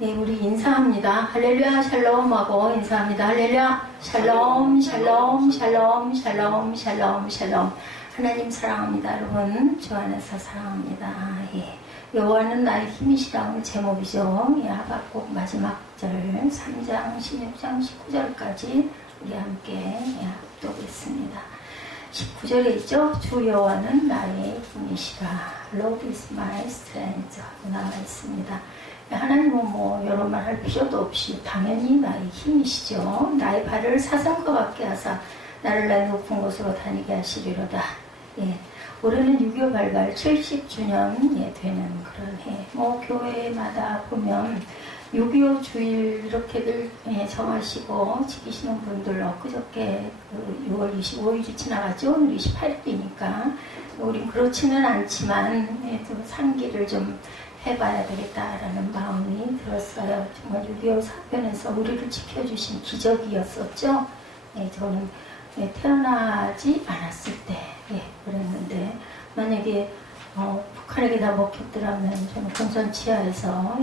네, 우리 인사합니다. 할렐루야 샬롬 하고 인사합니다. 할렐루야 샬롬 샬롬 샬롬 샬롬 샬롬 샬롬. 하나님 사랑합니다. 여러분 주 안에서 사랑합니다. 예. 여호와는 나의 힘이시라는 제목이죠. 예, 하박국 마지막 절 3장 16장 19절까지 우리 함께 합독했습니다. 19절에 있죠. 주 여호와는 나의 힘이시라. Lord is my strength 하고 나와 있습니다. 하나님은 뭐 여러 말 할 필요도 없이 당연히 나의 힘이시죠. 나의 발을 사슴과 같게 하사 나를 날 높은 곳으로 다니게 하시리로다. 예. 올해는 6.25 발발 70주년 되는 그런 해. 뭐 교회마다 보면 6.25 주일 이렇게들 정하시고 지키시는 분들 엊그저께 6월 25일이 지나갔죠. 오늘 28일이니까 우린 그렇지는 않지만 좀 상기를 좀 해봐야 되겠다라는 마음이 들었어요. 정말 6.25 사변에서 우리를 지켜주신 기적이었었죠. 저는 태어나지 않았을 때 그랬는데 만약에 북한에게 다 먹혔더라면 저는 공선 지하에서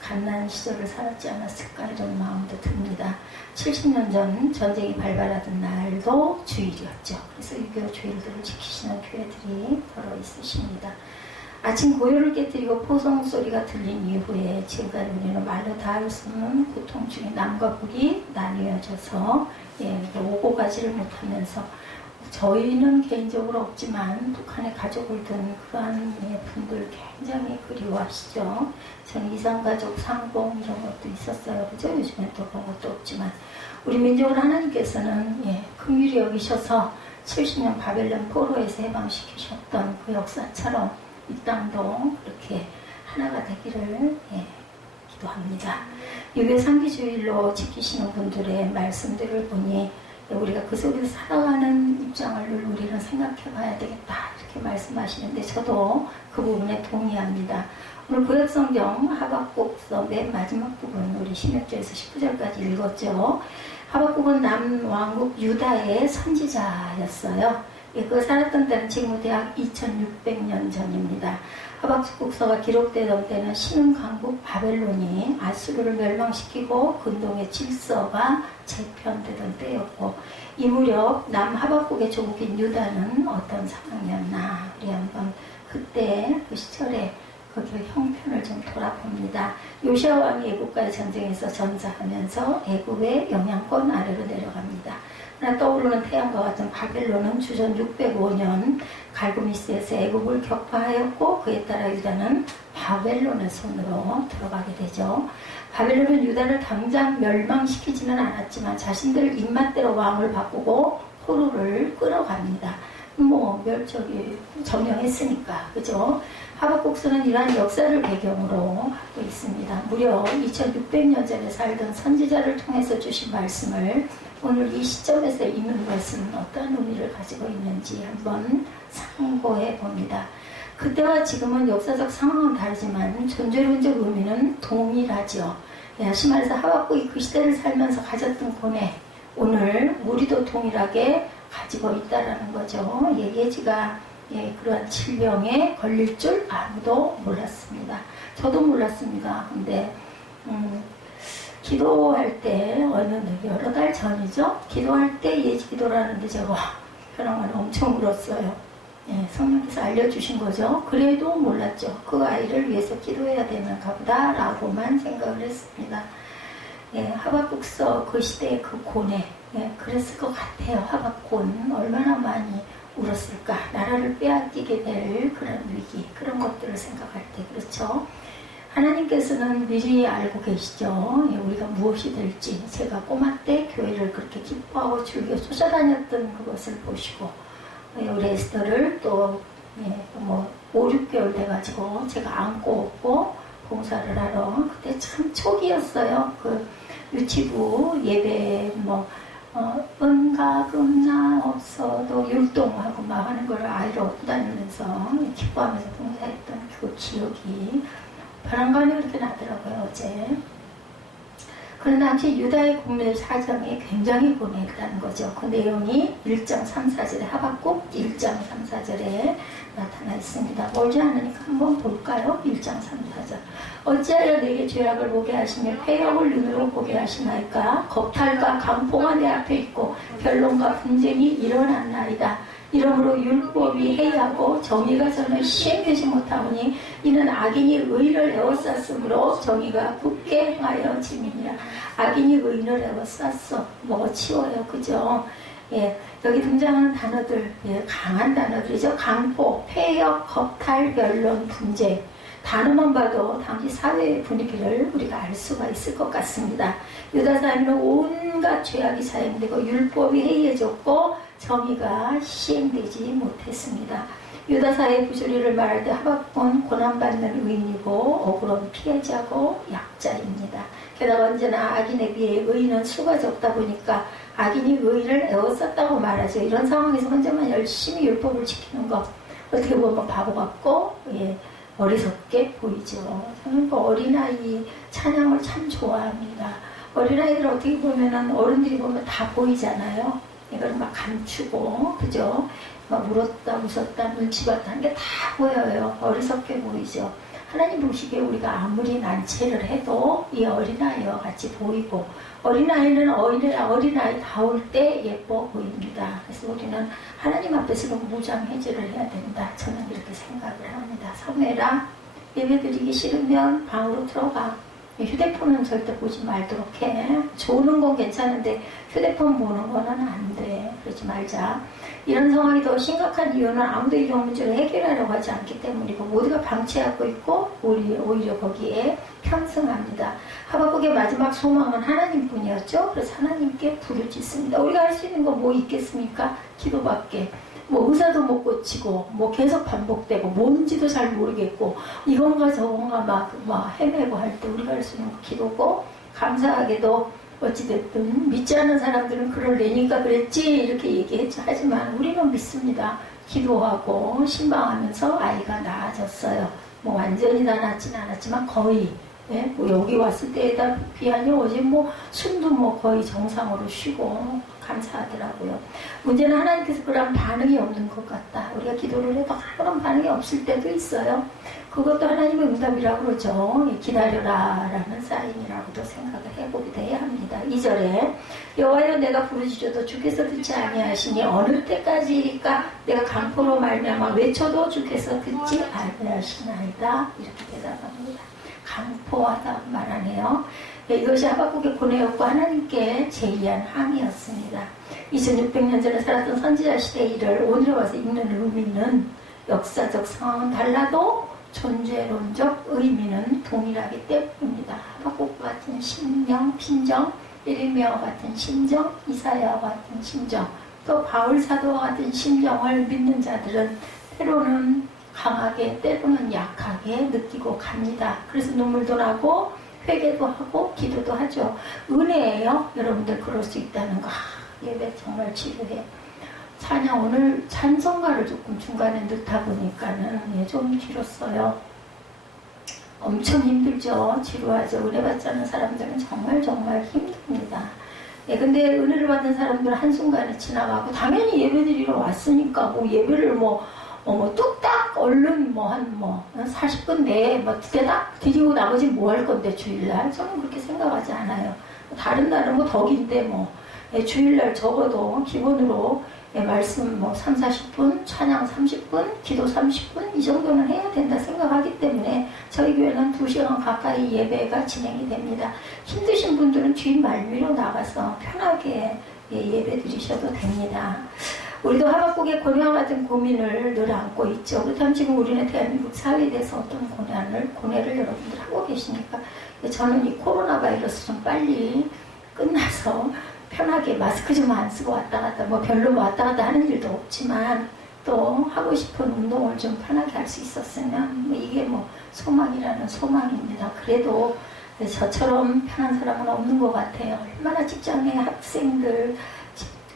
갓난 시절을 살았지 않았을까 이런 마음도 듭니다. 70년 전 전쟁이 발발하던 날도 주일이었죠. 그래서 6.25 주일들을 지키시는 교회들이 더러 있으십니다. 아침 고요를 깨뜨리고 포성 소리가 들린 이후에 지금까지 우리는 말로 닿을 수 없는 고통 중에 남과 북이 나뉘어져서 오고 가지를 못하면서 저희는 개인적으로 없지만 북한에 가족을 둔 그러한 분들 굉장히 그리워하시죠. 저는 이산가족 상봉 이런 것도 있었어요. 그죠? 요즘엔 또 그런 것도 없지만 우리 민족을 하나님께서는 긍휼히 여기셔서 70년 바벨론 포로에서 해방시키셨던 그 역사처럼 이 땅도 그렇게 하나가 되기를 기도합니다. 6.25 상기주일로 지키시는 분들의 말씀들을 보니 우리가 그 속에서 살아가는 입장을 우리는 생각해 봐야 되겠다 이렇게 말씀하시는데 저도 그 부분에 동의합니다. 오늘 구약성경 하박국서 맨 마지막 부분 우리 16절에서 19절까지 읽었죠. 하박국은 남왕국 유다의 선지자였어요. 그 살았던 때는 지금부터 약 2600년 전입니다. 하박국서가 기록되던 때는 신흥강국 바벨론이 아수르를 멸망시키고 근동의 질서가 재편되던 때였고 이 무렵 남하박국의 조국인 유다는 어떤 상황이었나 우리 한번 그때 그 시절에 그 형편을 좀 돌아봅니다. 요시아 왕이 애국과의 전쟁에서 전사하면서 애국의 영향권 아래로 내려갑니다. 그러나 떠오르는 태양과 같은 바벨론은 주전 605년 갈구미스에서 애국을 격파하였고 그에 따라 유다는 바벨론의 손으로 들어가게 되죠. 바벨론은 유다를 당장 멸망시키지는 않았지만 자신들 입맛대로 왕을 바꾸고 포로를 끌어갑니다. 멸족이 점령했으니까 그죠? 하박국서는 이러한 역사를 배경으로 하고 있습니다. 무려 2600년 전에 살던 선지자를 통해서 주신 말씀을 오늘 이 시점에서 읽는 것은 어떤 의미를 가지고 있는지 한번 상고해 봅니다. 그때와 지금은 역사적 상황은 다르지만 존재론적 의미는 동일하죠. 다시 말해서 하박국이 그 시대를 살면서 가졌던 고뇌 오늘 우리도 동일하게 가지고 있다라는 거죠. 예지가 그러한 질병에 걸릴 줄 아무도 몰랐습니다. 저도 몰랐습니다. 근데 기도할 때 여러 달 전이죠. 기도할 때 예지기도라는데 제가 그런 엄청 울었어요. 성령께서 알려주신 거죠. 그래도 몰랐죠. 그 아이를 위해서 기도해야 되는가 보다 라고만 생각을 했습니다. 하박국서 그 시대의 그 고뇌 그랬을 것 같아요. 하박국은 얼마나 많이 울었을까. 나라를 빼앗기게 될 그런 위기 그런 것들을 생각할 때 그렇죠. 하나님께서는 미리 알고 계시죠. 우리가 무엇이 될지 제가 꼬마 때 교회를 그렇게 기뻐하고 즐겨 쫓아다녔던 그것을 보시고 우리 에스더를 또 5, 6개월 돼가지고 제가 안고 업고 봉사를 하러 그때 참 초기였어요. 그 유치부 예배 은가 금나 없어도 율동하고 막 하는 걸 아이를 업고 다니면서 기뻐하면서 봉사했던 그 기억이 바람감이 그렇게 나더라고요. 어제 그런 당시 유다의 국내 사정이 굉장히 고뇌했다는 거죠. 그 내용이 1장 3, 4절에 하박국 1장 3, 4절에 나타나 있습니다. 멀지 않으니까 한번 볼까요? 1장 3, 4절. 어찌하여 내게 죄악을 보게 하시며 패역을 눈으로 보게 하시나이까? 겁탈과 강포가 내 앞에 있고 변론과 분쟁이 일어났나이다. 이러므로 율법이 해이하고 정의가 전혀 시행되지 못하오니 이는 악인이 의를 에워쌌으므로 정의가 굳게 행하여 짐이니라. 악인이 의를 에워쌌어. 뭐 치워요. 그죠? 예, 여기 등장하는 단어들, 예, 강한 단어들이죠. 강포, 폐역, 겁탈, 변론, 분쟁. 단어만 봐도 당시 사회의 분위기를 우리가 알 수가 있을 것 같습니다. 유다 사회는 온갖 죄악이 사용되고 율법이 해이해졌고 정의가 시행되지 못했습니다. 유다 사회의 부조리를 말할 때 하박국은 고난받는 의인이고 억울한 피해자고 약자입니다. 게다가 언제나 악인에 비해 의인은 수가 적다 보니까 악인이 의인을 에워쌌다고 말하죠. 이런 상황에서 혼자만 열심히 율법을 지키는 것 어떻게 보면 바보 같고 어리석게 보이죠. 저는 그 어린아이 찬양을 참 좋아합니다. 어린아이들 어떻게 보면은 어른들이 보면 다 보이잖아요. 이걸 막 감추고, 그죠? 막 울었다, 웃었다, 눈치 봤다 하는 게 다 보여요. 어리석게 보이죠. 하나님 보시기에 우리가 아무리 난체를 해도 이 어린아이와 같이 보이고, 어린아이는 어린아이 다울 때 예뻐 보입니다. 그래서 우리는 하나님 앞에서는 무장해제를 해야 된다. 저는 이렇게 생각을 합니다. 사무엘아, 예배드리기 싫으면 방으로 들어가. 휴대폰은 절대 보지 말도록 해. 조는 건 괜찮은데 휴대폰 보는 거는 안 돼. 그러지 말자. 이런 상황이 더 심각한 이유는 아무도 이런 문제를 해결하려고 하지 않기 때문이고 모두가 방치하고 있고 오히려 거기에 편승합니다. 하박국의 마지막 소망은 하나님뿐이었죠. 그래서 하나님께 부르짖습니다. 우리가 할 수 있는 거 뭐 있겠습니까? 기도밖에. 뭐 의사도 못 고치고 뭐 계속 반복되고 뭔지도 잘 모르겠고 이건가 저건가 막 헤매고 할 때 우리가 할 수 있는 거 기도고, 감사하게도 어찌됐든 믿지 않는 사람들은 그러려니까 그랬지 이렇게 얘기했죠. 하지만 우리는 믿습니다. 기도하고 신방하면서 아이가 나아졌어요. 뭐 완전히 다 낫진 않았지만 거의. 예? 뭐 여기 왔을 때에다 비하니 어제 뭐 숨도 뭐 거의 정상으로 쉬고 감사하더라고요. 문제는 하나님께서 그런 반응이 없는 것 같다. 우리가 기도를 해도 아무런 반응이 없을 때도 있어요. 그것도 하나님의 응답이라고 그러죠. 기다려라 라는 사인이라고도 생각을 해보기도 해야 합니다. 2절에 여호와여 내가 부르짖어도 주께서 듣지 아니하시니 어느 때까지일까? 내가 강포로 말미암아 외쳐도 주께서 듣지 아니하시나이다. 이렇게 대답합니다. 강포하다 말하네요. 이것이 하박국의 고뇌였고 하나님께 제의한 항이었습니다. 2600년 전에 살았던 선지자 시대의 일을 오늘에 와서 읽는 의미는 역사적 상황은 달라도 존재론적 의미는 동일하기 때문입니다. 하박국과 같은 심령, 심정, 예레미야와 같은 심정, 이사야와 같은 심정, 또 바울 사도와 같은 심정을 믿는 자들은 때로는 강하게 때로는 약하게 느끼고 갑니다. 그래서 눈물도 나고 회개도 하고 기도도 하죠. 은혜예요. 여러분들 그럴 수 있다는 거. 예배 정말 지루해. 찬양 오늘 찬송가를 조금 중간에 넣다 보니까는 좀 길었어요. 엄청 힘들죠. 지루하죠. 은혜 받지 않는 사람들은 정말 힘듭니다. 근데 은혜를 받는 사람들은 한순간에 지나가고 당연히 예배드리러 왔으니까 뭐 예배를 뚝딱 얼른 40분 내에 딱 드리고 나머지 뭐 할 건데 주일날? 저는 그렇게 생각하지 않아요. 다른 날은 덕인데 주일날 적어도 기본으로 말씀 3, 40분, 찬양 30분, 기도 30분 이 정도는 해야 된다 생각하기 때문에 저희 교회는 2시간 가까이 예배가 진행이 됩니다. 힘드신 분들은 뒤 말미로 나가서 편하게 예배 드리셔도 됩니다. 우리도 하박국의 고뇌와 같은 고민을 늘 안고 있죠. 그렇다면 지금 우리는 대한민국 사회에 대해서 어떤 고뇌를 여러분들 하고 계십니까? 저는 이 코로나 바이러스 좀 빨리 끝나서 편하게 마스크 좀 안 쓰고 왔다 갔다 별로 왔다 갔다 하는 일도 없지만 또 하고 싶은 운동을 좀 편하게 할 수 있었으면 이게 소망이라는 소망입니다. 그래도 저처럼 편한 사람은 없는 것 같아요. 얼마나 직장의 학생들,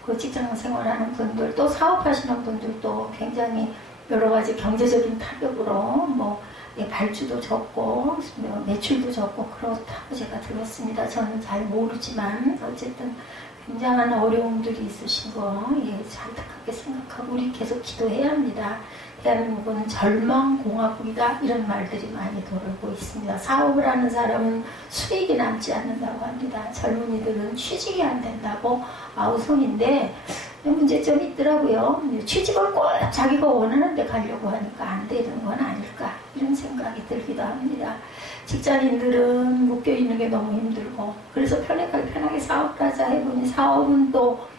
그 직장 생활하는 분들, 또 사업하시는 분들도 굉장히 여러 가지 경제적인 타격으로 발주도 적고 매출도 적고 그렇다고 제가 들었습니다. 저는 잘 모르지만 어쨌든 굉장한 어려움들이 있으신 거 잘 안타깝게 생각하고 우리 계속 기도해야 합니다. 대한민국은 절망공화국이다 이런 말들이 많이 돌고 있습니다. 사업을 하는 사람은 수익이 남지 않는다고 합니다. 젊은이들은 취직이 안 된다고 아우성인데 문제점이 있더라고요. 취직을 꼭 자기가 원하는 데 가려고 하니까 안 되는 건 아닐까 이런 생각이 들기도 합니다. 직장인들은 묶여있는 게 너무 힘들고 그래서 편하게 사업을 하자 해보니 사업은 또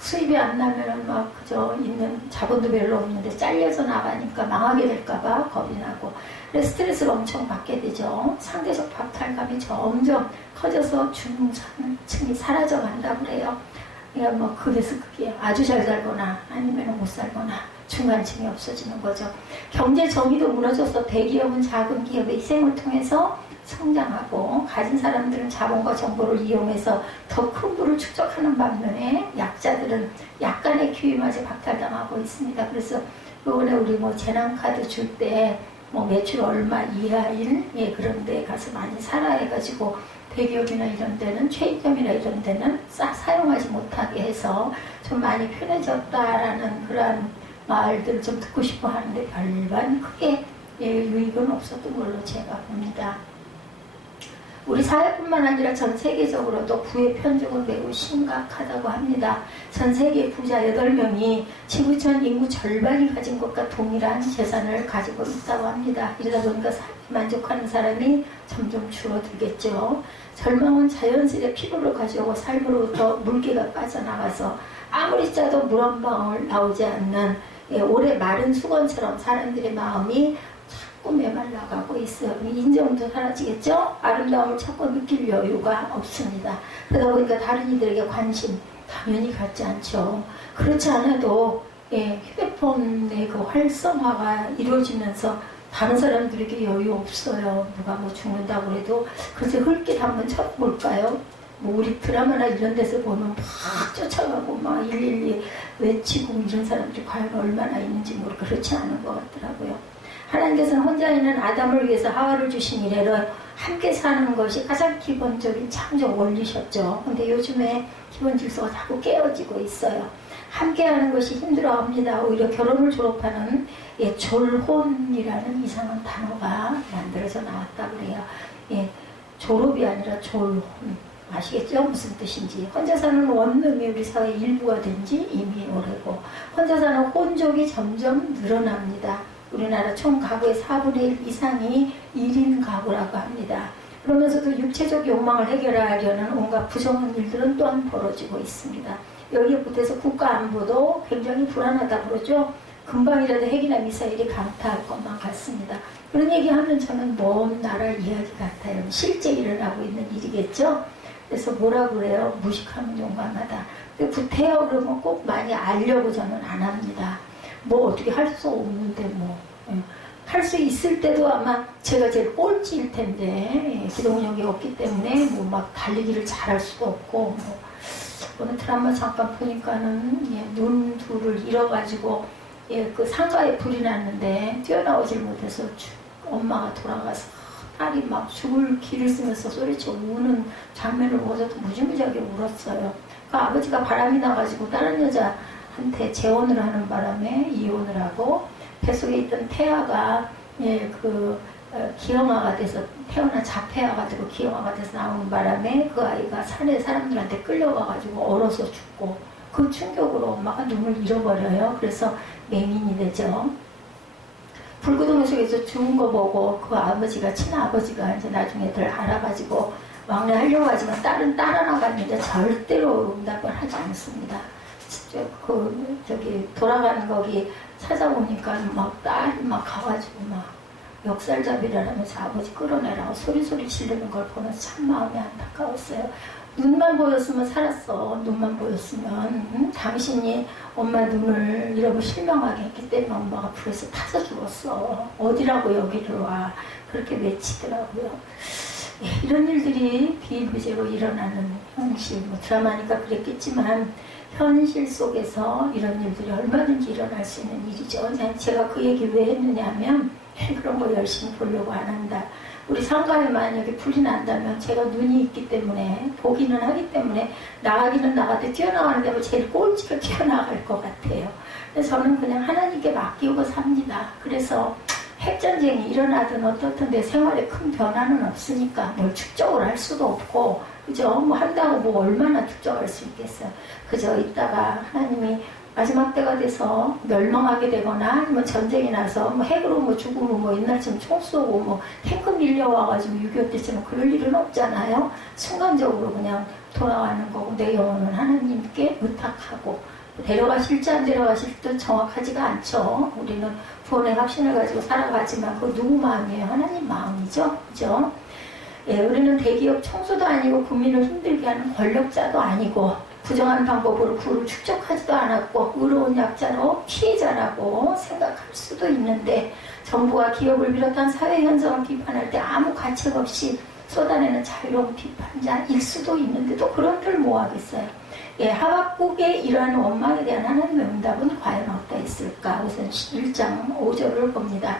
수입이 안 나면 막 그저 있는 자본도 별로 없는데 잘려서 나가니까 망하게 될까봐 겁이 나고 그래서 스트레스를 엄청 받게 되죠. 상대적 박탈감이 점점 커져서 중산층이 사라져 간다고 그래요. 그러니까 그래서 그게 아주 잘 살거나 아니면 못 살거나 중간층이 없어지는 거죠. 경제 정의도 무너져서 대기업은 작은 기업의 희생을 통해서 성장하고 가진 사람들은 자본과 정보를 이용해서 더 큰 부를 축적하는 반면에 약자들은 약간의 기회마저 박탈당하고 있습니다. 그래서 이번에 우리 재난카드 줄 때 매출 얼마 이하인 그런 데 가서 많이 사라 해가지고 대기업이나 이런 데는 최입점이나 이런 데는 사용하지 못하게 해서 좀 많이 편해졌다라는 그런 말들을 좀 듣고 싶어 하는데 별반 크게 유익은 없었던 걸로 제가 봅니다. 우리 사회뿐만 아니라 전 세계적으로도 부의 편중은 매우 심각하다고 합니다. 전 세계 부자 8명이 지구촌 인구 절반이 가진 것과 동일한 재산을 가지고 있다고 합니다. 이러다 보니까 삶에 만족하는 사람이 점점 줄어들겠죠. 절망은 자연스레 피로를 가져오고 삶으로부터 물기가 빠져나가서 아무리 짜도 물 한 방울 나오지 않는 오래 마른 수건처럼 사람들의 마음이 자꾸 메말라가고 있어요. 인정도 사라지겠죠? 아름다움을 찾고 느낄 여유가 없습니다. 그러다 보니까 다른 이들에게 관심 당연히 갖지 않죠. 그렇지 않아도 휴대폰의 그 활성화가 이루어지면서 다른 사람들에게 여유 없어요. 누가 죽는다고 해도 글쎄 흙길 한번 쳐볼까요? 우리 드라마나 이런 데서 보면 막 쫓아가고 막 112 외치고 이런 사람들이 과연 얼마나 있는지 모르고 그렇지 않은 것 같더라고요. 하나님께서는 혼자 있는 아담을 위해서 하와를 주신 이래로 함께 사는 것이 가장 기본적인 창조 원리셨죠. 근데 요즘에 기본 질서가 자꾸 깨어지고 있어요. 함께 하는 것이 힘들어합니다. 오히려 결혼을 졸업하는 졸혼이라는 이상한 단어가 만들어져 나왔다고 그래요. 졸업이 아니라 졸혼. 아시겠죠? 무슨 뜻인지. 혼자 사는 원룸이 우리 사회의 일부가 된 지 이미 오래고 혼자 사는 혼족이 점점 늘어납니다. 우리나라 총 가구의 4분의 1 이상이 1인 가구라고 합니다. 그러면서도 육체적 욕망을 해결하려는 온갖 부정한 일들은 또한 벌어지고 있습니다. 여기에 붙어서 국가 안보도 굉장히 불안하다고 그러죠. 금방이라도 핵이나 미사일이 강타할 것만 같습니다. 그런 얘기하면 저는 먼 나라 이야기 같아요. 실제 일어나고 있는 일이겠죠. 그래서 뭐라 그래요? 무식하면 용감하다. 구태여 그러면 꼭 많이 알려고 저는 안 합니다. 어떻게 할 수 없는데 할 수 있을 때도 아마 제가 제일 꼴찌일 텐데 기동력이 없기 때문에 막 달리기를 잘할 수도 없고 오늘 드라마 잠깐 보니까는 눈 둘을 잃어가지고 그 상가에 불이 났는데 뛰어나오질 못해서 엄마가 돌아가서 딸이 막 죽을 기를 쓰면서 소리쳐 우는 장면을 보고서 무지무지하게 울었어요. 그 아버지가 바람이 나가지고 다른 여자한테 재혼을 하는 바람에 이혼을 하고 뱃속에 있던 태아가 기형아가 돼서 태어난 자폐아가 되고 기형아가 돼서 나오는 바람에 그 아이가 산에 사람들한테 끌려가가지고 얼어서 죽고 그 충격으로 엄마가 눈을 잃어버려요. 그래서 맹인이 되죠. 불구덩이 속에서 죽은 거 보고 그 아버지가 친아버지가 이제 나중에들 알아가지고 왕래하려고 하지만 딸은 따라나갔는데 절대로 응답을 하지 않습니다. 돌아가는 거기 찾아보니까 딸이 가가지고 역살잡이를 하면서 아버지 끌어내라고 소리소리 지르는 걸 보면서 참 마음이 안타까웠어요. 눈만 보였으면 살았어. 눈만 보였으면 당신이 엄마 눈을 이러고 실명하게 했기 때문에 엄마가 불에서 타서 죽었어. 어디라고 여기를 와. 그렇게 외치더라고요. 이런 일들이 비일비재로 일어나는 현실. 드라마니까 그랬겠지만 현실 속에서 이런 일들이 얼마든지 일어날 수 있는 일이죠. 제가 그 얘기 왜 했느냐 하면 그런 거 열심히 보려고 안 한다. 우리 상가에 만약에 불이 난다면 제가 눈이 있기 때문에 보기는 하기 때문에 나가기는 나가도 뛰어나가는 데면 제일 꼴찌로 뛰어나갈 것 같아요. 그래서 저는 그냥 하나님께 맡기고 삽니다. 그래서 핵전쟁이 일어나든 어떻든 내 생활에 큰 변화는 없으니까 뭘 축적을 할 수도 없고, 그죠? 뭐 한다고 뭐 얼마나 축적할 수 있겠어요. 그저 있다가 하나님이 마지막 때가 돼서 멸망하게 되거나 아니면 전쟁이 나서 뭐 핵으로 뭐 죽으면 뭐 옛날처럼 총 쏘고 뭐 탱크 밀려와가지고 6.25 때처럼 그럴 일은 없잖아요. 순간적으로 그냥 돌아가는 거고 내 영혼은 하나님께 의탁하고, 데려가실지 안 데려가실지도 정확하지가 않죠. 우리는 구원의 확신을 가지고 살아가지만 그 누구 마음이에요? 하나님 마음이죠. 그죠? 예, 우리는 대기업 총수도 아니고 국민을 힘들게 하는 권력자도 아니고 부정한 방법으로 부를 축적하지도 않았고 의로운 약자로 피해자라고 생각할 수도 있는데, 정부가 기업을 비롯한 사회 현상을 비판할 때 아무 가책 없이 쏟아내는 자유로운 비판자일 수도 있는데도 그런들 뭐하겠어요. 예, 하박국의 이러한 원망에 대한 하나님의 응답은 과연 어떠했을까? 우선 1장 5절을 봅니다.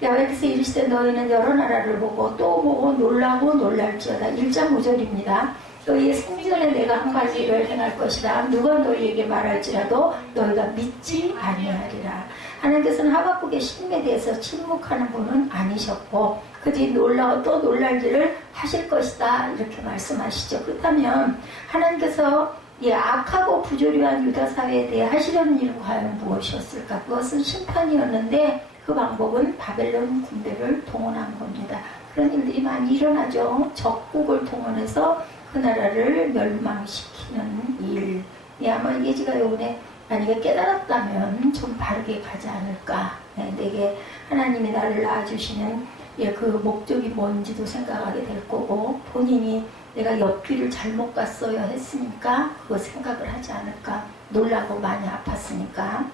여호와께서 이르시되 너희는 여러 나라를 보고 또 보고 놀라고 놀랄지어다. 1장 5절입니다. 너희의 생전에 내가 한 가지를 행할 것이다. 누가 너희에게 말할지라도 너희가 믿지 아니하리라. 하나님께서는 하박국의 신임에 대해서 침묵하는 분은 아니셨고 그들이 놀라고 또 놀랄 일을 하실 것이다, 이렇게 말씀하시죠. 그렇다면 하나님께서 악하고 부조리한 유다 사회에 대해 하시려는 일은 과연 무엇이었을까? 그것은 심판이었는데 그 방법은 바벨론 군대를 동원한 겁니다. 그런 일들이 많이 일어나죠. 적국을 동원해서 그 나라를 멸망시키는 일. 아마 예지가 요번에 만약에 깨달았다면 좀 바르게 가지 않을까. 내게 하나님이 나를 낳아주시는 그 목적이 뭔지도 생각하게 될 거고, 본인이 내가 옆길을 잘못 갔어요 했으니까 그거 생각을 하지 않을까. 놀라고 많이 아팠으니까.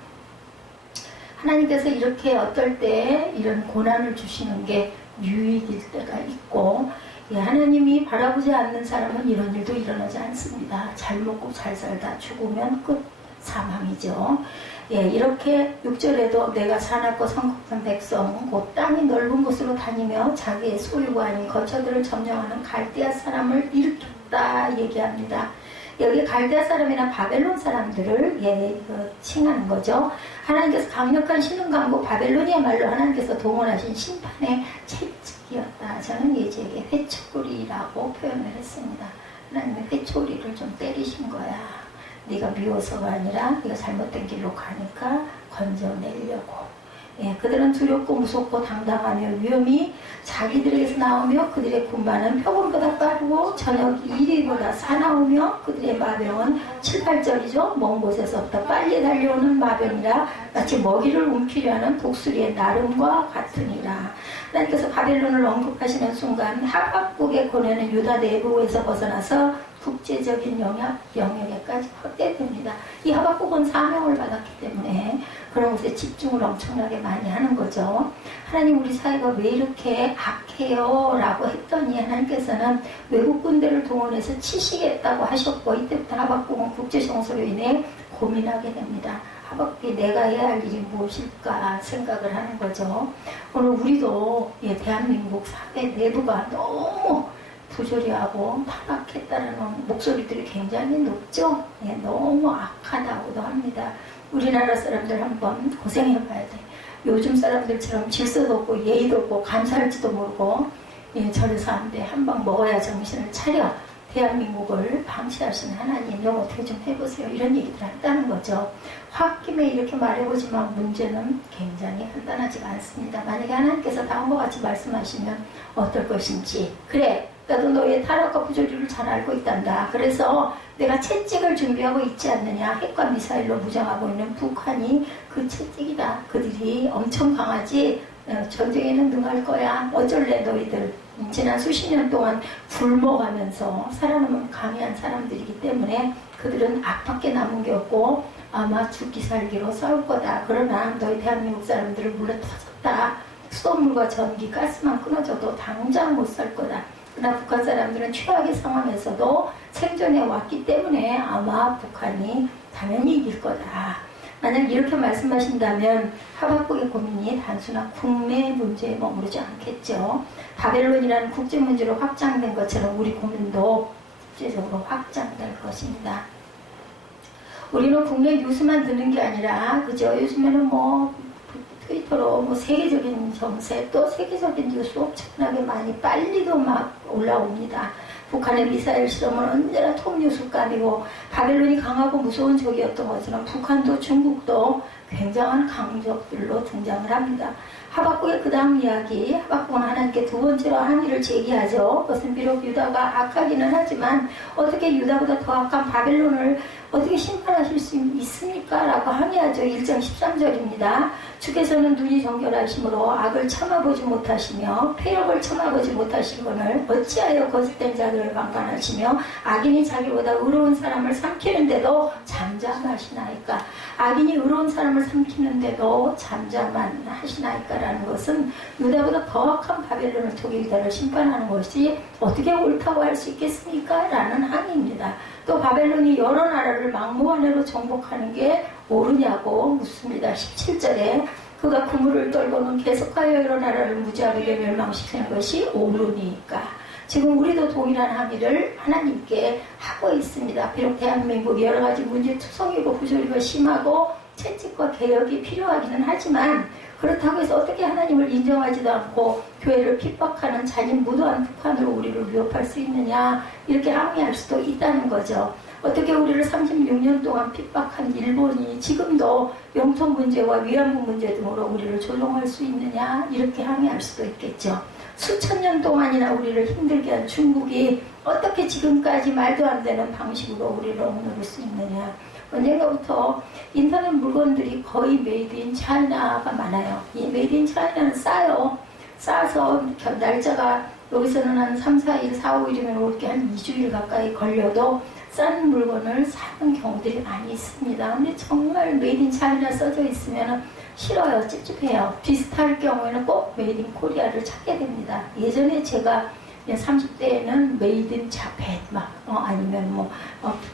하나님께서 이렇게 어떨 때 이런 고난을 주시는 게 유익일 때가 있고, 하나님이 바라보지 않는 사람은 이런 일도 일어나지 않습니다. 잘 먹고 잘 살다 죽으면 끝, 사망이죠. 이렇게 6절에도 내가 사납고 성급한 백성 곧 땅이 넓은 곳으로 다니며 자기의 소유가 아닌 거처들을 점령하는 갈대아 사람을 일으켰다 얘기합니다. 여기 갈대아 사람이나 바벨론 사람들을 칭하는 거죠. 하나님께서 강력한 신흥 강국 바벨론이야말로 하나님께서 동원하신 심판의 채찍이었다. 저는 예지에게 회초리라고 표현을 했습니다. 하나님의 회초리를 좀 때리신 거야. 네가 미워서가 아니라 네가 잘못된 길로 가니까 건져내려고. 그들은 두렵고 무섭고 당당하며 위험이 자기들에게서 나오며 그들의 군마는 표범보다 빠르고 저녁 이리보다 사나우며 그들의 마병은 7, 8절이죠. 먼 곳에서부터 빨리 달려오는 마병이라 마치 먹이를 움키려 하는 독수리의 나름과 같으니라. 하나님께서 바벨론을 언급하시는 순간 하박국의 고뇌는 유다 내부에서 벗어나서 국제적인 영역에까지 확대됩니다. 이 하박국은 사명을 받았기 때문에 그런 것에 집중을 엄청나게 많이 하는 거죠. 하나님, 우리 사회가 왜 이렇게 악해요? 라고 했더니 하나님께서는 외국 군대를 동원해서 치시겠다고 하셨고, 이때부터 하박국은 국제정서로 인해 고민하게 됩니다. 하박국이 내가 해야 할 일이 무엇일까 생각을 하는 거죠. 오늘 우리도 대한민국 사회 내부가 너무 부조리하고 타락했다는 목소리들이 굉장히 높죠. 너무 악하다고도 합니다. 우리나라 사람들 한번 고생해봐야 돼. 요즘 사람들처럼 질서도 없고 예의도 없고 감사할지도 모르고 저래서 안 돼. 한 방 먹어야 정신을 차려. 대한민국을 방치하시는 하나님, 좀 어떻게 좀 해보세요. 이런 얘기들 한다는 거죠. 홧김에 이렇게 말해보지만 문제는 굉장히 간단하지가 않습니다. 만약에 하나님께서 다음과 같이 말씀하시면 어떨 것인지. 그래, 나도 너의 타락과 부조리를 잘 알고 있단다. 그래서 내가 채찍을 준비하고 있지 않느냐. 핵과 미사일로 무장하고 있는 북한이 그 채찍이다. 그들이 엄청 강하지. 전쟁에는 능할 거야. 어쩔래 너희들. 지난 수십 년 동안 굶어가면서 살아남은 강한 사람들이기 때문에 그들은 악밖에 남은 게 없고 아마 죽기 살기로 싸울 거다. 그러나 너희 대한민국 사람들을 물러 터졌다. 수돗물과 전기, 가스만 끊어져도 당장 못 살 거다. 그러나 북한 사람들은 최악의 상황에서도 생존해 왔기 때문에 아마 북한이 당연히 이길 거다. 만약 이렇게 말씀하신다면 하박국의 고민이 단순한 국내 문제에 머무르지 않겠죠. 바벨론이라는 국제 문제로 확장된 것처럼 우리 고민도 국제적으로 확장될 것입니다. 우리는 국내 뉴스만 듣는 게 아니라 그죠? 요즘에는 뭐 트위터로 뭐 세계적인 정세 또 세계적인 뉴스 엄청나게 많이 빨리도 막 올라옵니다. 북한의 미사일 실험은 언제나 톱뉴스감이고 바벨론이 강하고 무서운 적이었던 것처럼 북한도 중국도 굉장한 강적들로 등장을 합니다. 하박국의 그 다음 이야기, 하박국은 하나님께 두 번째로 항의를 제기하죠. 그것은 비록 유다가 악하기는 하지만 어떻게 유다보다 더 악한 바벨론을 어떻게 심판하실 수 있습니까? 라고 항의하죠. 1장 13절입니다. 주께서는 눈이 정결하심으로 악을 참아보지 못하시며 폐역을 참아보지 못하시거늘 어찌하여 거짓된 자들을 방관하시며 악인이 자기보다 의로운 사람을 삼키는데도 잠잠하시나이까. 악인이 의로운 사람을 삼키는데도 잠잠만 하시나이까라는 것은 유다보다 더 악한 바벨론을 통해 유다를 심판하는 것이 어떻게 옳다고 할 수 있겠습니까? 라는 항의입니다. 또 바벨론이 여러 나라를 막무가내로 정복하는 게 옳으냐고 묻습니다. 17절에 그가 그물을 떨고는 계속하여 여러 나라를 무지하게 멸망시키는 것이 옳으니까. 지금 우리도 동일한 항의를 하나님께 하고 있습니다. 비록 대한민국이 여러 가지 문제투성이고 부조리가 심하고 채찍과 개혁이 필요하기는 하지만 그렇다고 해서 어떻게 하나님을 인정하지도 않고 교회를 핍박하는 잔인무도한 북한으로 우리를 위협할 수 있느냐 이렇게 항의할 수도 있다는 거죠. 어떻게 우리를 36년 동안 핍박한 일본이 지금도 영토 문제와 위안부 문제 등으로 우리를 조종할 수 있느냐 이렇게 항의할 수도 있겠죠. 수천 년 동안이나 우리를 힘들게 한 중국이 어떻게 지금까지 말도 안 되는 방식으로 우리를 억누를 수 있느냐. 언젠가부터 인터넷 물건들이 거의 메이드 인 차이나가 많아요. 이 메이드 인 차이나는 싸요. 싸서 날짜가 여기서는 한 3, 4일, 4, 5일이면 올 게 한 2주일 가까이 걸려도 싼 물건을 사는 경우들이 많이 있습니다. 근데 정말 메이드 인 차이나 써져 있으면 싫어요. 찝찝해요. 비슷할 경우에는 꼭 메이드 인 코리아를 찾게 됩니다. 예전에 제가 30대에는 메이드 인 자펜 아니면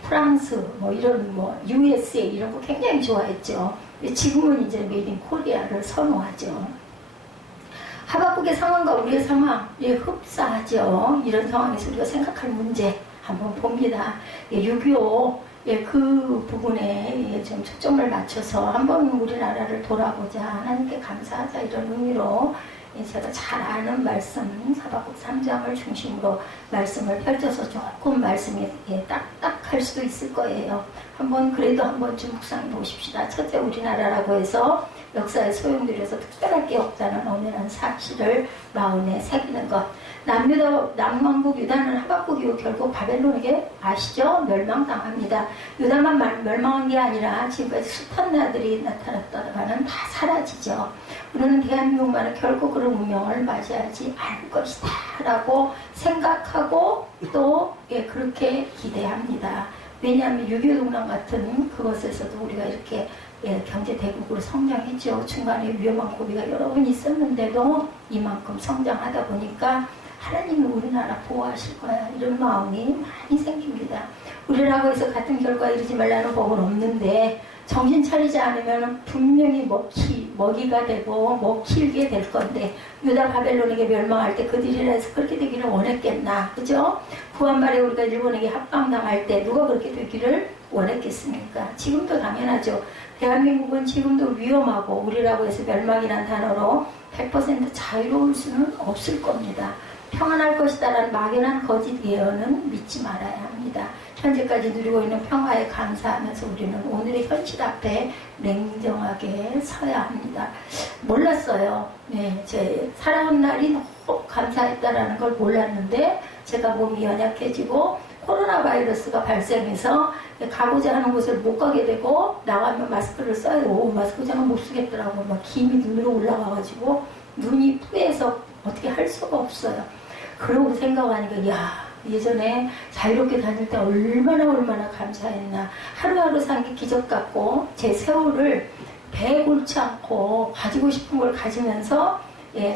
프랑스 이런 USA 이런 거 굉장히 좋아했죠. 지금은 이제 메이드 인 코리아를 선호하죠. 하박국의 상황과 우리의 상황이 흡사하죠. 이런 상황에서 우리가 생각할 문제 한번 봅니다. 6.25 그 부분에 좀 초점을 맞춰서 한번 우리나라를 돌아보자, 하나님께 감사하자 이런 의미로 제가 잘 아는 말씀 하박국 3장을 중심으로 말씀을 펼쳐서 조금 말씀이 딱딱할 수도 있을 거예요. 그래도 한번 좀 묵상해 보십시다. 첫째, 우리나라라고 해서 역사에 소용돌여서 특별할 게 없다는 엄연한 사실을 마음에 새기는 것. 남왕국 유다는 하박국 이후 결국 바벨론에게 아시죠? 멸망당합니다. 유다만 멸망한 게 아니라 지금까지 숱한 나들이 나타났다가는 다 사라지죠. 우리는 대한민국만은 결코 그런 운명을 맞이하지 않을 것이다 라고 생각하고 또 그렇게 기대합니다. 왜냐하면 6.25 동란 같은 그것에서도 우리가 이렇게 경제대국으로 성장했죠. 중간에 위험한 고비가 여러 번 있었는데도 이만큼 성장하다 보니까 하나님이 우리나라 보호하실 거야 이런 마음이 많이 생깁니다. 우리라고 해서 같은 결과에 이르지 말라는 법은 없는데 정신 차리지 않으면 분명히 먹이가 되고 먹힐게 될 건데 유다 바벨론에게 멸망할 때 그들이라 해서 그렇게 되기를 원했겠나, 그죠? 구한말에 우리가 일본에게 합방당할 때 누가 그렇게 되기를 원했겠습니까? 지금도 당연하죠. 대한민국은 지금도 위험하고 우리라고 해서 멸망이란 단어로 100% 자유로울 수는 없을 겁니다. 평안할 것이다라는 막연한 거짓 예언은 믿지 말아야 합니다. 현재까지 누리고 있는 평화에 감사하면서 우리는 오늘의 현실 앞에 냉정하게 서야 합니다. 몰랐어요. 제 살아온 날이 너무 감사했다라는 걸 몰랐는데 제가 몸이 연약해지고 코로나 바이러스가 발생해서 가고자 하는 곳을 못 가게 되고 나가면 마스크를 써야 되고 마스크 저는 못 쓰겠더라고. 막 김이 눈으로 올라가가지고 눈이 뿌해서 어떻게 할 수가 없어요. 그러고 생각하니까 예전에 자유롭게 다닐 때 얼마나 감사했나. 하루하루 산 게 기적 같고 제 세월을 배에 골치 않고 가지고 싶은 걸 가지면서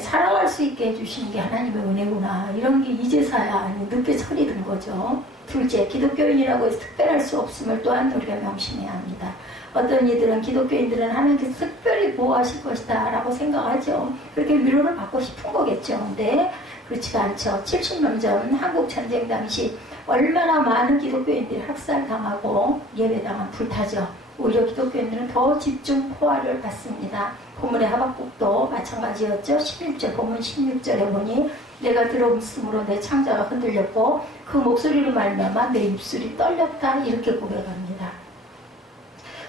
살아갈 수 있게 해주시는 게 하나님의 은혜구나. 이런 게 이제서야 늦게 철이 든 거죠. 둘째, 기독교인이라고 해서 특별할 수 없음을 또한 우리가 명심해야 합니다. 어떤 이들은 기독교인들은 하나님께서 특별히 보호하실 것이다 라고 생각하죠. 그렇게 위로를 받고 싶은 거겠죠. 근데 그렇지가 않죠. 70년 전 한국전쟁 당시 얼마나 많은 기독교인들이 학살당하고 예배당은 불타죠. 오히려 기독교인들은 더 집중 포화를 받습니다. 본문의 하박국도 마찬가지였죠. 16절, 본문 16절에 보니 내가 들어있음으로 내 창자가 흔들렸고 그 목소리로 말미암아 내 입술이 떨렸다 이렇게 고백합니다.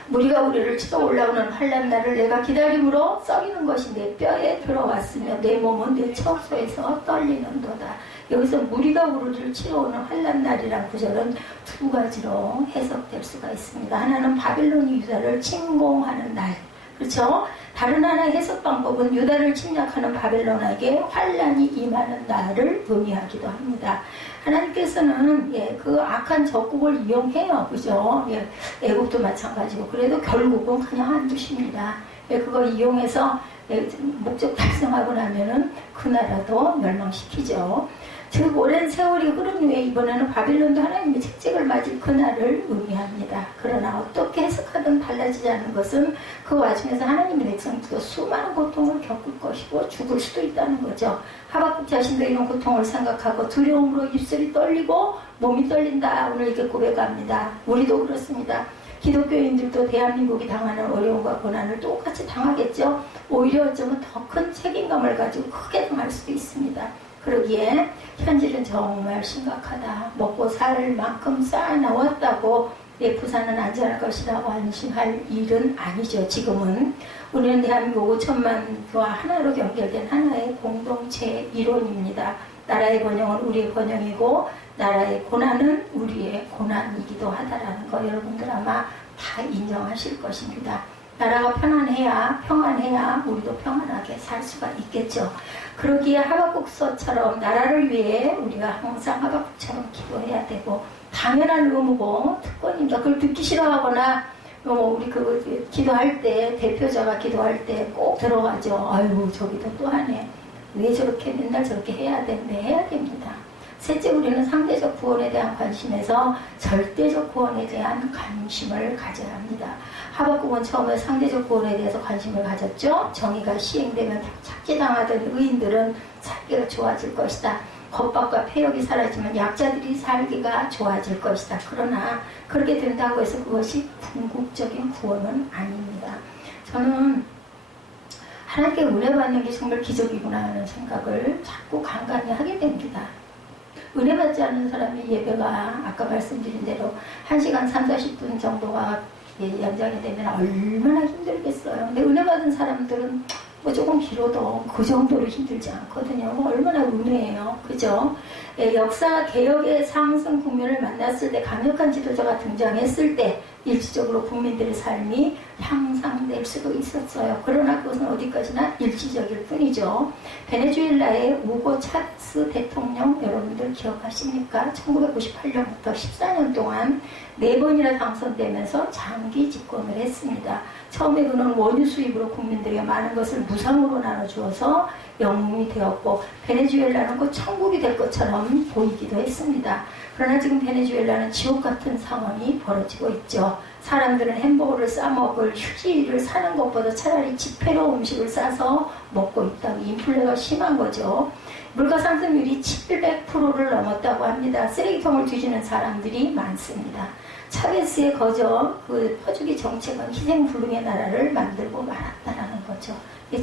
무리가 우리를 치러 올라오는 환난 날을 내가 기다림으로 썩이는 것이 내 뼈에 들어왔으며 내 몸은 내 처소에서 떨리는도다. 여기서 무리가 우리를 치러 오는 환난 날이란 구절은 두 가지로 해석될 수가 있습니다. 하나는 바빌론이 유다를 침공하는 날, 그렇죠? 다른 하나의 해석 방법은 유다를 침략하는 바벨론에게 환난이 임하는 날을 의미하기도 합니다. 하나님께서는 그 악한 적국을 이용해요, 그죠? 애국도 마찬가지고 그래도 결국은 그냥 안 두십니다. 그걸 이용해서 목적 달성하고 나면은 그 나라도 멸망시키죠. 즉 오랜 세월이 흐른 후에 이번에는 바빌론도 하나님의 책책을 맞을 그날을 의미합니다. 그러나 어떻게 해석하든 달라지지 않는 것은 그 와중에서 하나님의 백성들도 수많은 고통을 겪을 것이고 죽을 수도 있다는 거죠. 하박국 자신도 이런 고통을 생각하고 두려움으로 입술이 떨리고 몸이 떨린다 오늘 이렇게 고백합니다. 우리도 그렇습니다. 기독교인들도 대한민국이 당하는 어려움과 고난을 똑같이 당하겠죠. 오히려 어쩌면 더 큰 책임감을 가지고 크게 당할 수도 있습니다. 그러기에 현실은 정말 심각하다. 먹고 살 만큼 쌓아나왔다고 내 부산은 안전할 것이라고 안심할 일은 아니죠. 지금은 우리는 대한민국 5천만과 하나로 연결된 하나의 공동체 이론입니다. 나라의 번영은 우리의 번영이고 나라의 고난은 우리의 고난이기도 하다라는 거 여러분들 아마 다 인정하실 것입니다. 나라가 평안해야 우리도 평안하게 살 수가 있겠죠. 그러기에 하박국서처럼 나라를 위해 우리가 항상 하박국처럼 기도해야 되고 당연한 의무고 특권입니다. 그걸 듣기 싫어하거나 우리 기도할 때 대표자가 기도할 때 꼭 들어가죠. 아유 저기도 또 하네. 왜 저렇게 맨날 저렇게 해야 되는데 해야 됩니다. 셋째, 우리는 상대적 구원에 대한 관심에서 절대적 구원에 대한 관심을 가져야 합니다. 하박국은 처음에 상대적 구원에 대해서 관심을 가졌죠. 정의가 시행되면 착취당하던 의인들은 살기가 좋아질 것이다. 겁박과 폐역이 사라지면 약자들이 살기가 좋아질 것이다. 그러나 그렇게 된다고 해서 그것이 궁극적인 구원은 아닙니다. 저는 하나님께 은혜 받는 게 정말 기적이구나 하는 생각을 자꾸 간간히 하게 됩니다. 은혜 받지 않는 사람이 예배가 아까 말씀드린 대로 1시간 30-40분 정도가 연장이 되면 얼마나 힘들겠어요. 근데 은혜 받은 사람들은 뭐 조금 길어도 그 정도로 힘들지 않거든요. 얼마나 은혜예요. 그죠? 역사 개혁의 상승 국면을 만났을 때 강력한 지도자가 등장했을 때 일시적으로 국민들의 삶이 향상될 수도 있었어요. 그러나 그것은 어디까지나 일시적일 뿐이죠. 베네수엘라의 우고 차베스 대통령 여러분들 기억하십니까? 1998년부터 14년 동안 4번이나 당선되면서 장기 집권을 했습니다. 처음에 그는 원유 수입으로 국민들에게 많은 것을 무상으로 나눠주어서 영웅이 되었고 베네수엘라는 곧 천국이 될 것처럼 보이기도 했습니다. 그러나 지금 베네수엘라는 지옥 같은 상황이 벌어지고 있죠. 사람들은 햄버거를 싸먹을 휴지를 사는 것보다 차라리 지폐로 음식을 싸서 먹고 있다고 인플레가 심한 거죠. 물가 상승률이 700%를 넘었다고 합니다. 쓰레기통을 뒤지는 사람들이 많습니다. 차베스의 퍼주기 정책은 희생불능의 나라를 만들고 말았다라는 거죠.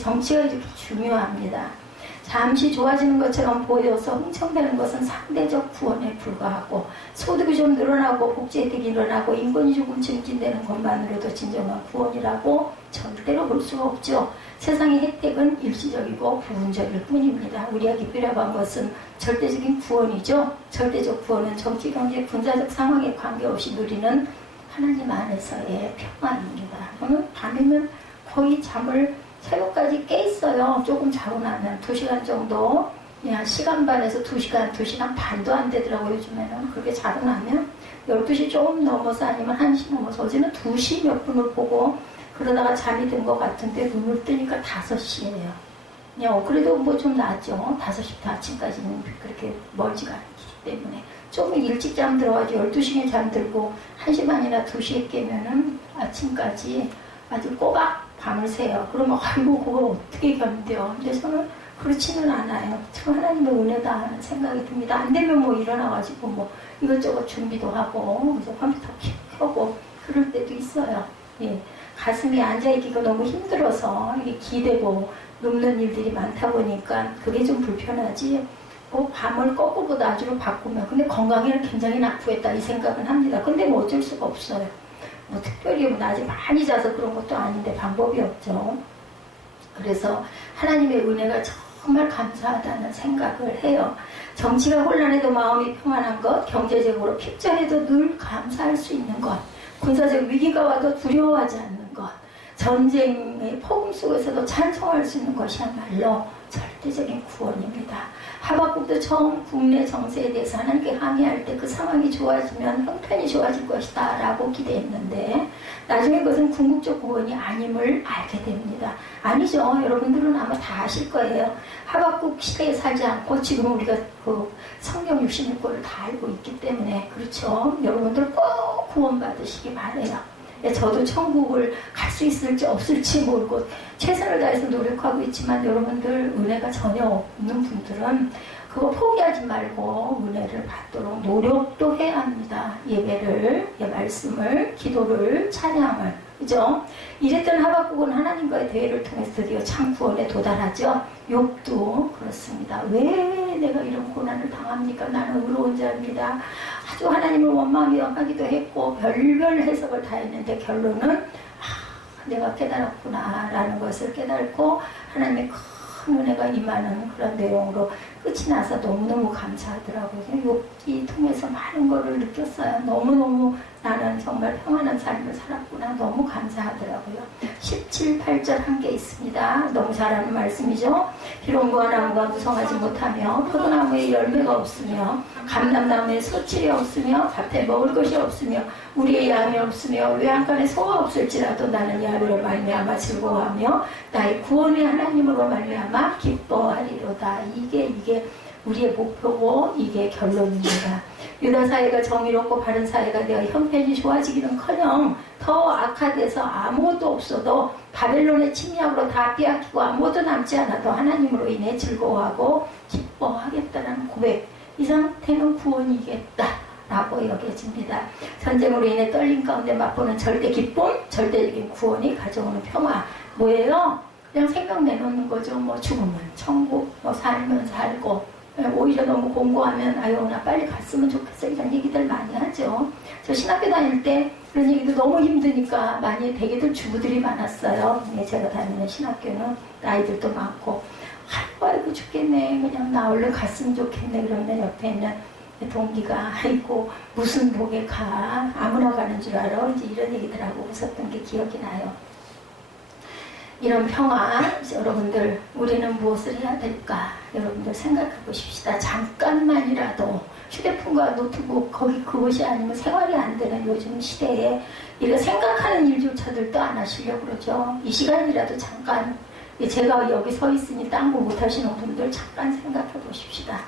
정치가 이렇게 중요합니다. 잠시 좋아지는 것처럼 보여서 흥청되는 것은 상대적 구원에 불과하고 소득이 좀 늘어나고 복지 혜택이 일어나고 인권이 조금 증진되는 것만으로도 진정한 구원이라고 절대로 볼 수가 없죠. 세상의 혜택은 일시적이고 부분적일 뿐입니다. 우리에게 필요한 것은 절대적인 구원이죠. 절대적 구원은 정치, 경제, 군사적 상황에 관계없이 누리는 하나님 안에서의 평안입니다. 저는 밤이면 거의 잠을 새벽까지 깨 있어요. 조금 자고 나면 2시간 정도, 그냥 시간 반에서 2시간, 2시간 반도 안 되더라고요. 요즘에는 그렇게 자고 나면 12시 조금 넘어서 아니면 1시 넘어서 어제는 2시 몇 분을 보고 그러다가 잠이 든 것 같은데 눈을 뜨니까 5시예요. 그래도 뭐 좀 낫죠. 5시부터 아침까지는 그렇게 멀지가 않기 때문에. 조금 일찍 잠들어가지고 12시에 잠들고 1시 반이나 2시에 깨면은 아침까지 아주 꼬박 밤을 새요. 그러면 아이고 그걸 어떻게 견뎌. 근데 저는 그렇지는 않아요. 참 하나님의 은혜다 하는 생각이 듭니다. 안 되면 뭐 일어나가지고 뭐 이것저것 준비도 하고 그래서 컴퓨터 켜고 그럴 때도 있어요. 예. 가슴이 앉아있기가 너무 힘들어서 이게 기대고 눕는 일들이 많다 보니까 그게 좀 불편하지. 뭐 밤을 거꾸로 낮으로 바꾸면 근데 건강에는 굉장히 나쁘겠다 이 생각은 합니다. 근데 뭐 어쩔 수가 없어요. 뭐 특별히 뭐 낮에 많이 자서 그런 것도 아닌데 방법이 없죠. 그래서 하나님의 은혜가 정말 감사하다는 생각을 해요. 정치가 혼란해도 마음이 평안한 것, 경제적으로 핍절해도 늘 감사할 수 있는 것, 군사적 위기가 와도 두려워하지 않는 것, 전쟁의 폭음 속에서도 찬송할 수 있는 것이야말로 절대적인 구원입니다. 하박국도 처음 국내 정세에 대해서 하나님께 항의할 때 그 상황이 좋아지면 형편이 좋아질 것이다 라고 기대했는데 나중에 그것은 궁극적 구원이 아님을 알게 됩니다. 아니죠. 여러분들은 아마 다 아실 거예요. 하박국 시대에 살지 않고 지금 우리가 그 성경 66권을 다 알고 있기 때문에 그렇죠. 여러분들 꼭 구원받으시기 바래요. 저도 천국을 갈 수 있을지 없을지 모르고 최선을 다해서 노력하고 있지만 여러분들 은혜가 전혀 없는 분들은 그거 포기하지 말고 은혜를 받도록 노력도 해야 합니다. 예배를, 말씀을, 기도를, 찬양을. 그죠? 이랬던 하박국은 하나님과의 대회를 통해서 드디어 참 구원에 도달하죠. 욥도 그렇습니다. 왜 내가 이런 고난을 당합니까? 나는 의로운 자입니다. 아주 하나님을 원망하기도 했고 별별 해석을 다 했는데 결론은 내가 깨달았구나 라는 것을 깨닫고 하나님의 큰 은혜가 임하는 그런 내용으로 끝이 나서 너무너무 감사하더라고요. 욥기 통해서 많은 거를 느꼈어요. 너무너무 나는 정말 평안한 삶을 살았구나. 너무 감사하더라고요. 17, 8절 한 게 있습니다. 너무 잘하는 말씀이죠. 비록 무화나무가 무성하지 못하며 포도나무에 열매가 없으며 감람나무에 소출이 없으며 밭에 먹을 것이 없으며 우리의 양이 없으며 외양간에 소가 없을지라도 나는 야훼로 말미암아 즐거워하며 나의 구원의 하나님으로 말미암아 기뻐하리로다. 이게 우리의 목표고 이게 결론입니다. 유다 사회가 정의롭고 바른 사회가 되어 형편이 좋아지기는커녕 더 악화돼서 아무것도 없어도 바벨론의 침략으로 다 빼앗기고 아무것도 남지 않아도 하나님으로 인해 즐거워하고 기뻐하겠다는 고백. 이 상태는 구원이겠다 라고 여겨집니다. 전쟁으로 인해 떨림 가운데 맛보는 절대 기쁨, 절대적인 구원이 가져오는 평화. 뭐예요? 그냥 생각 내놓는 거죠. 뭐 죽으면 천국, 뭐 살면 살고 오히려 너무 공고하면 아유 나 빨리 갔으면 좋겠어 이런 얘기들 많이 하죠. 저 신학교 다닐 때 그런 얘기도 너무 힘드니까 많이 되게들 주부들이 많았어요. 제가 다니는 신학교는 나이들도 많고 아이고 죽겠네 그냥 나 얼른 갔으면 좋겠네 그러면 옆에 있는 동기가 아이고 무슨 복에 가 아무나 가는 줄 알아 이제 이런 얘기들 하고 웃었던 게 기억이 나요. 이런 평화, 여러분들 우리는 무엇을 해야 될까? 여러분들 생각해 보십시다. 잠깐만이라도 휴대폰과 노트북 그것이 아니면 생활이 안 되는 요즘 시대에 이거 생각하는 일조차들도 안 하시려고 그러죠. 이 시간이라도 잠깐 제가 여기 서 있으니 딴 거 못 하시는 분들 잠깐 생각해 보십시다.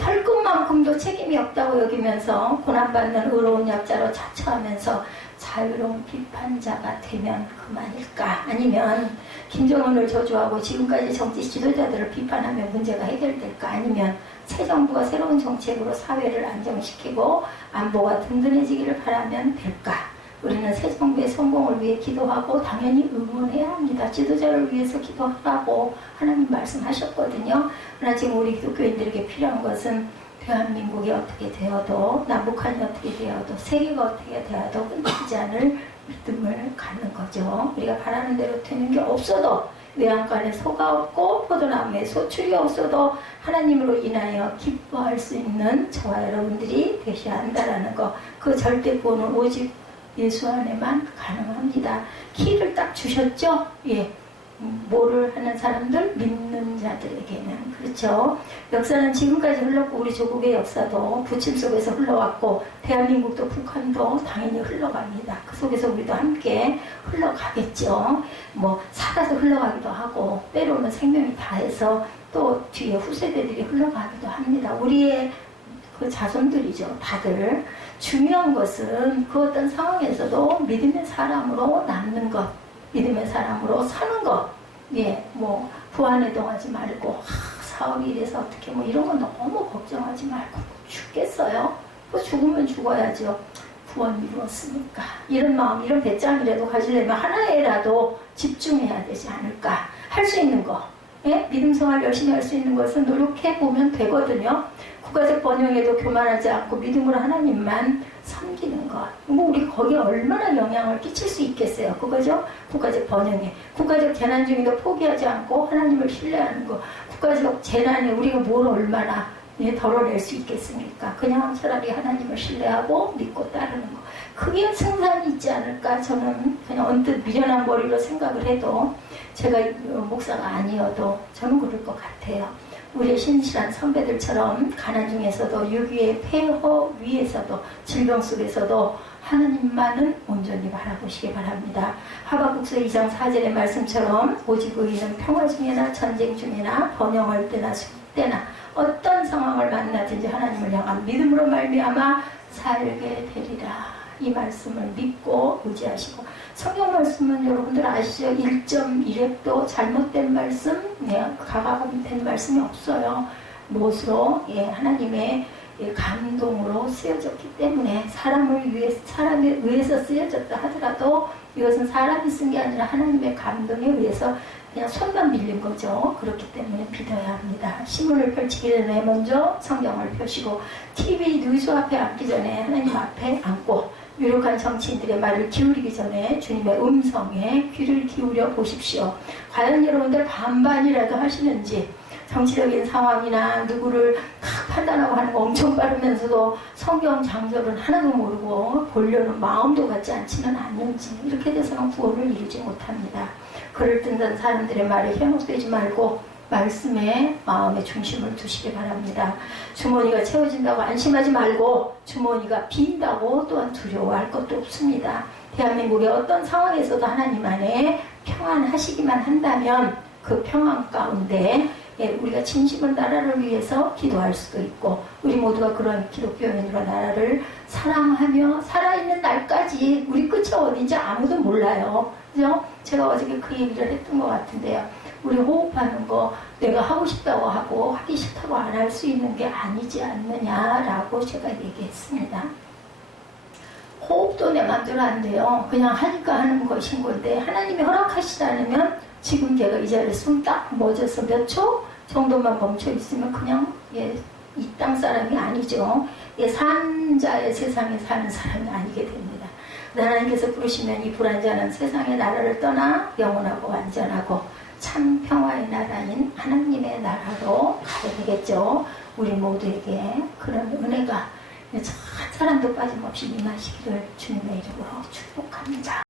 털끝만큼도 책임이 없다고 여기면서 고난받는 의로운 약자로 자처하면서 자유로운 비판자가 되면 그만일까? 아니면 김정은을 저주하고 지금까지 정치 지도자들을 비판하면 문제가 해결될까? 아니면 새 정부가 새로운 정책으로 사회를 안정시키고 안보가 든든해지기를 바라면 될까? 우리는 새 정부의 성공을 위해 기도하고 당연히 응원해야 합니다. 지도자를 위해서 기도하라고 하나님 말씀하셨거든요. 그러나 지금 우리 기독교인들에게 필요한 것은 대한민국이 어떻게 되어도 남북한이 어떻게 되어도 세계가 어떻게 되어도 끊기지 않을 믿음을 갖는 거죠. 우리가 바라는 대로 되는 게 없어도 외양간에 소가 없고 포도나무에 소출이 없어도 하나님으로 인하여 기뻐할 수 있는 저와 여러분들이 되셔야 한다는 거. 그 절대 구원은 오직 예수 안에만 가능합니다. 키를 딱 주셨죠? 예. 뭐를 하는 사람들? 믿는 자들에게는. 그렇죠. 역사는 지금까지 흘렀고 우리 조국의 역사도 부침 속에서 흘러왔고 대한민국도 북한도 당연히 흘러갑니다. 그 속에서 우리도 함께 흘러가겠죠. 뭐 살아서 흘러가기도 하고 때로는 생명이 다해서 또 뒤에 후세대들이 흘러가기도 합니다. 우리의 그 자손들이죠. 다들. 중요한 것은 그 어떤 상황에서도 믿음의 사람으로 남는 것, 믿음의 사람으로 사는 것. 예, 뭐 부안해동하지 말고 사업이 이래서 어떻게 뭐 이런 건 너무 걱정하지 말고 죽겠어요. 뭐 죽으면 죽어야죠. 구원 이루었으니까. 이런 마음, 이런 배짱이라도 가지려면 하나에라도 집중해야 되지 않을까. 할 수 있는 거. 예? 믿음 생활 열심히 할 수 있는 것은 노력해보면 되거든요. 국가적 번영에도 교만하지 않고 믿음으로 하나님만 섬기는 것. 뭐 우리 거기에 얼마나 영향을 끼칠 수 있겠어요. 그거죠? 국가적 번영에. 국가적 재난 중에도 포기하지 않고 하나님을 신뢰하는 것. 국가적 재난에 우리가 뭘 얼마나 덜어낼 수 있겠습니까? 그냥 차라리 하나님을 신뢰하고 믿고 따르는 것. 그게 승산이 있지 않을까? 저는 그냥 언뜻 미련한 머리로 생각을 해도 제가 목사가 아니어도 저는 그럴 것 같아요. 우리의 신실한 선배들처럼 가난 중에서도 유기의 폐허 위에서도 질병 속에서도 하나님만은 온전히 바라보시기 바랍니다. 하박국서 2장 4절의 말씀처럼 오직 의인은 평화 중에나 전쟁 중에나 번영할 때나 수국 때나 어떤 상황을 만나든지 하나님을 향한 믿음으로 말미암아 살게 되리라. 이 말씀을 믿고 의지하시고 성경 말씀은 여러분들 아시죠? 1.1획도 잘못된 말씀, 가감된 말씀이 없어요. 무엇으로? 하나님의 감동으로 쓰여졌기 때문에 사람에 의해서 쓰여졌다 하더라도 이것은 사람이 쓴 게 아니라 하나님의 감동에 의해서 그냥 손만 빌린 거죠. 그렇기 때문에 믿어야 합니다. 신문을 펼치기 전에 먼저 성경을 펴시고 TV 뉴스 앞에 앉기 전에 하나님 앞에 앉고 유력한 정치인들의 말을 기울이기 전에 주님의 음성에 귀를 기울여 보십시오. 과연 여러분들 반반이라도 하시는지 정치적인 상황이나 누구를 탁 판단하고 하는 거 엄청 빠르면서도 성경 장절은 하나도 모르고 보려는 마음도 갖지 않지는 않는지 이렇게 돼서는 구원을 이루지 못합니다. 그럴 듯한 사람들의 말에 현혹되지 말고 말씀에 마음의 중심을 두시기 바랍니다. 주머니가 채워진다고 안심하지 말고 주머니가 빈다고 또한 두려워할 것도 없습니다. 대한민국의 어떤 상황에서도 하나님 안에 평안하시기만 한다면 그 평안 가운데 우리가 진심으로 나라를 위해서 기도할 수도 있고 우리 모두가 그런 기독교인으로 나라를 사랑하며 살아있는 날까지 우리 끝이 어딘지 아무도 몰라요. 그죠? 제가 어저께 그 얘기를 했던 것 같은데요. 우리 호흡하는 거 내가 하고 싶다고 하고 하기 싫다고 안 할 수 있는 게 아니지 않느냐라고 제가 얘기했습니다. 호흡도 내 맘대로 안 돼요. 그냥 하니까 하는 것인 건데 하나님이 허락하시지 않으면 지금 제가 이 자리에 숨 딱 멎어서 몇 초 정도만 멈춰 있으면 그냥 이 땅 사람이 아니죠. 산자의 세상에 사는 사람이 아니게 됩니다. 하나님께서 부르시면 이 불완전한 세상의 나라를 떠나 영원하고 완전하고 참 평화의 나라인 하나님의 나라로 가야 되겠죠. 우리 모두에게 그런 은혜가 한 사람도 빠짐없이 임하시기를 주님의 이름으로 축복합니다.